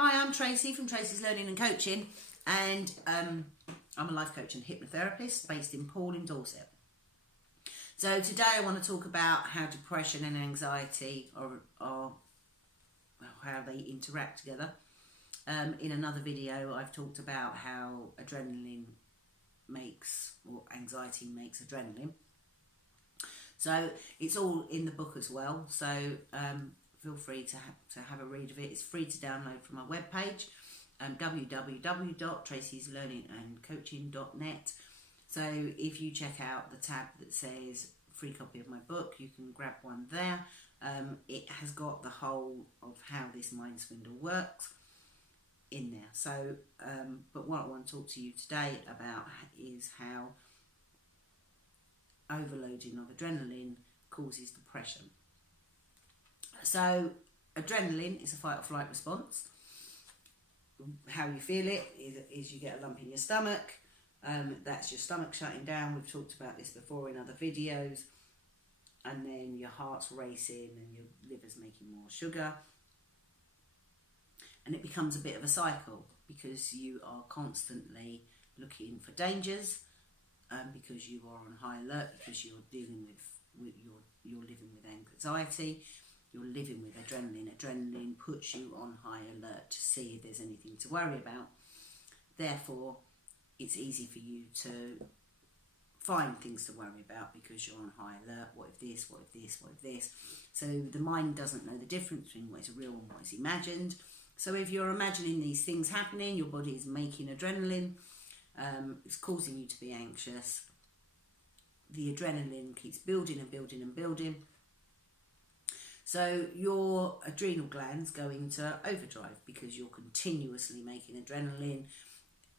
Hi, I'm Tracy from Tracy's Learning and Coaching, and I'm a life coach and hypnotherapist based in Poole in Dorset. So today I want to talk about how depression and anxiety are how they interact together. In another video I've talked about how adrenaline makes, or anxiety makes adrenaline. So it's all in the book as well, so feel free to have a read of it. It's free to download from my webpage, www.tracyslearningandcoaching.net. So if you check out the tab that says free copy of my book, you can grab one there. It has got the whole of how this mind swindle works in there. So, but what I want to talk to you today about is how overloading of adrenaline causes depression. So adrenaline is a fight or flight response. How you feel it is you get a lump in your stomach. That's your stomach shutting down. We've talked about this before in other videos. And then your heart's racing and your liver's making more sugar. And it becomes a bit of a cycle because you are constantly looking for dangers, because you are on high alert, because you're dealing with you're living with anxiety, you're living with adrenaline. Adrenaline puts you on high alert to see if there's anything to worry about. Therefore, it's easy for you to find things to worry about because you're on high alert. What if this? What if this? What if this? So the mind doesn't know the difference between what is real and what is imagined. So if you're imagining these things happening, your body is making adrenaline. It's causing you to be anxious. The adrenaline keeps building and building and building. So your adrenal glands go into overdrive because you're continuously making adrenaline.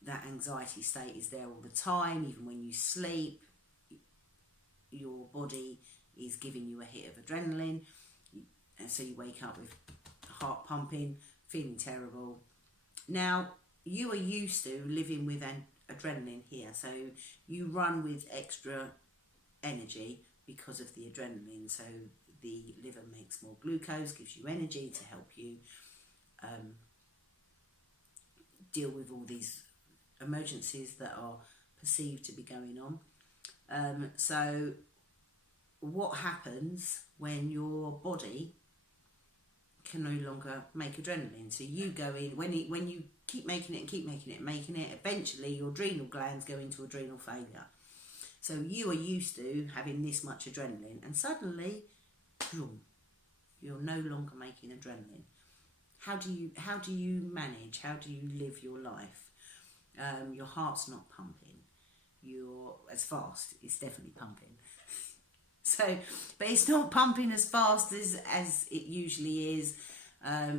That anxiety state is there all the time. Even when you sleep, your body is giving you a hit of adrenaline. And so you wake up with heart pumping, feeling terrible. Now, you are used to living with adrenaline here. So you run with extra energy because of the adrenaline. So the liver makes more glucose, gives you energy to help you deal with all these emergencies that are perceived to be going on. So what happens when your body can no longer make adrenaline? So you go in, when you keep making it and keep making it, eventually your adrenal glands go into adrenal failure. So you are used to having this much adrenaline, and suddenly, boom, you're no longer making adrenaline. How do you manage? How do you live your life? Your heart's not pumping. You're as fast. It's definitely pumping. So, but it's not pumping as fast as it usually is.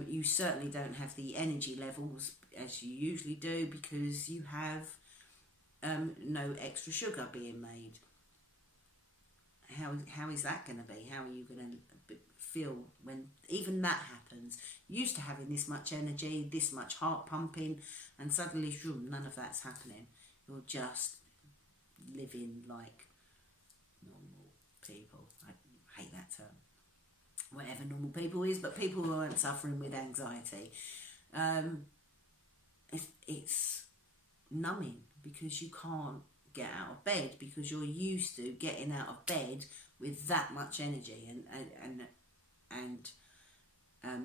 You certainly don't have the energy levels as you usually do because you have no extra sugar being made. How is that going to be? How are you going to feel when even that happens? Used to having this much energy, this much heart pumping, and suddenly, none of that's happening. You're just living like normal people. I hate that term. Whatever normal people is, but people who aren't suffering with anxiety. It's numbing because you can't get out of bed because you're used to getting out of bed with that much energy and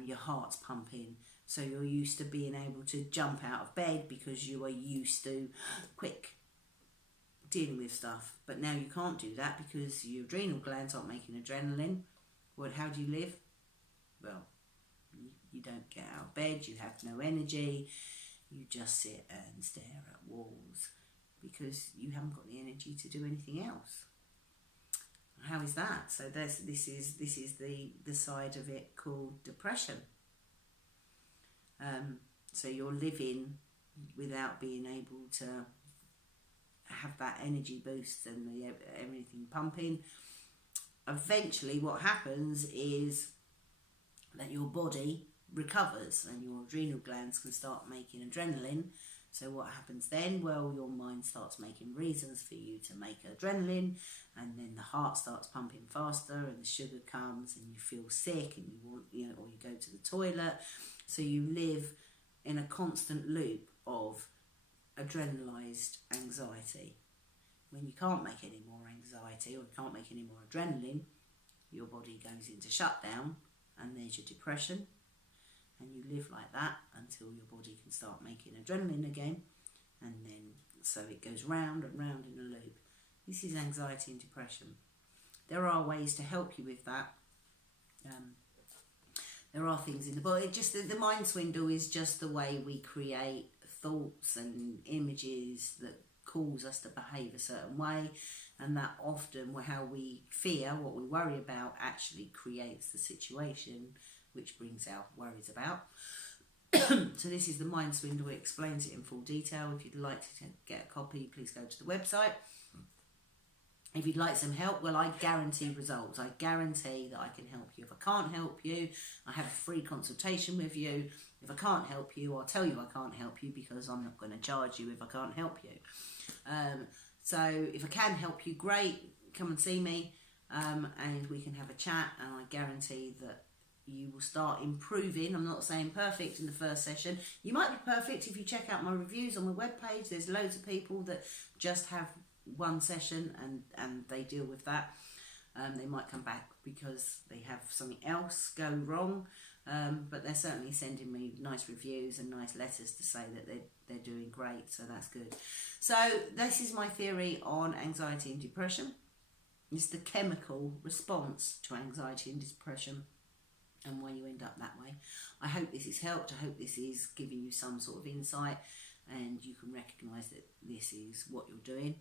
your heart's pumping. So you're used to being able to jump out of bed because you are used to quick dealing with stuff. But now you can't do that because your adrenal glands aren't making adrenaline. Well, how do you live? Well, you don't get out of bed, you have no energy, you just sit and stare at walls because you haven't got the energy to do anything else. How is that? So this is the side of it called depression. So you're living without being able to have that energy boost and everything pumping. Eventually what happens is that your body recovers and your adrenal glands can start making adrenaline. So what happens then? Well, your mind starts making reasons for you to make adrenaline, and then the heart starts pumping faster and the sugar comes and you feel sick and you want, or you go to the toilet. So you live in a constant loop of adrenalized anxiety. When you can't make any more anxiety or you can't make any more adrenaline, your body goes into shutdown, and there's your depression, and you live like that until your body can start making adrenaline again, and then so it goes round and round in a loop. This is anxiety and depression. There are ways to help you with that. There are things in the body. Just the mind swindle is just the way we create thoughts and images that cause us to behave a certain way, and that often how we fear, what we worry about, actually creates the situation which brings our worries about. So this is the mind swindle. It explains it in full detail. If you'd like to get a copy, please go to the website. If you'd like some help, well, I guarantee results. I guarantee that I can help you. If I can't help you, I have a free consultation with you. If I can't help you, I'll tell you I can't help you, because I'm not going to charge you if I can't help you. So if I can help you, great, come and see me, and we can have a chat, and I guarantee that you will start improving. I'm not saying perfect in the first session. You might be perfect if you check out my reviews on my webpage. There's loads of people that just have one session and they deal with that. They might come back because they have something else go wrong, but they're certainly sending me nice reviews and nice letters to say that they're doing great, so that's good. So this is my theory on anxiety and depression. It's the chemical response to anxiety and depression, and why you end up that way. I hope this has helped. I hope this is giving you some sort of insight, and you can recognise that this is what you're doing.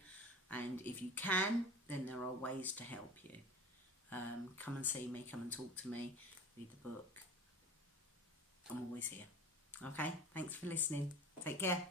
And if you can, then there are ways to help you. Come and see me, come and talk to me, read the book. I'm always here. Okay, thanks for listening. Take care.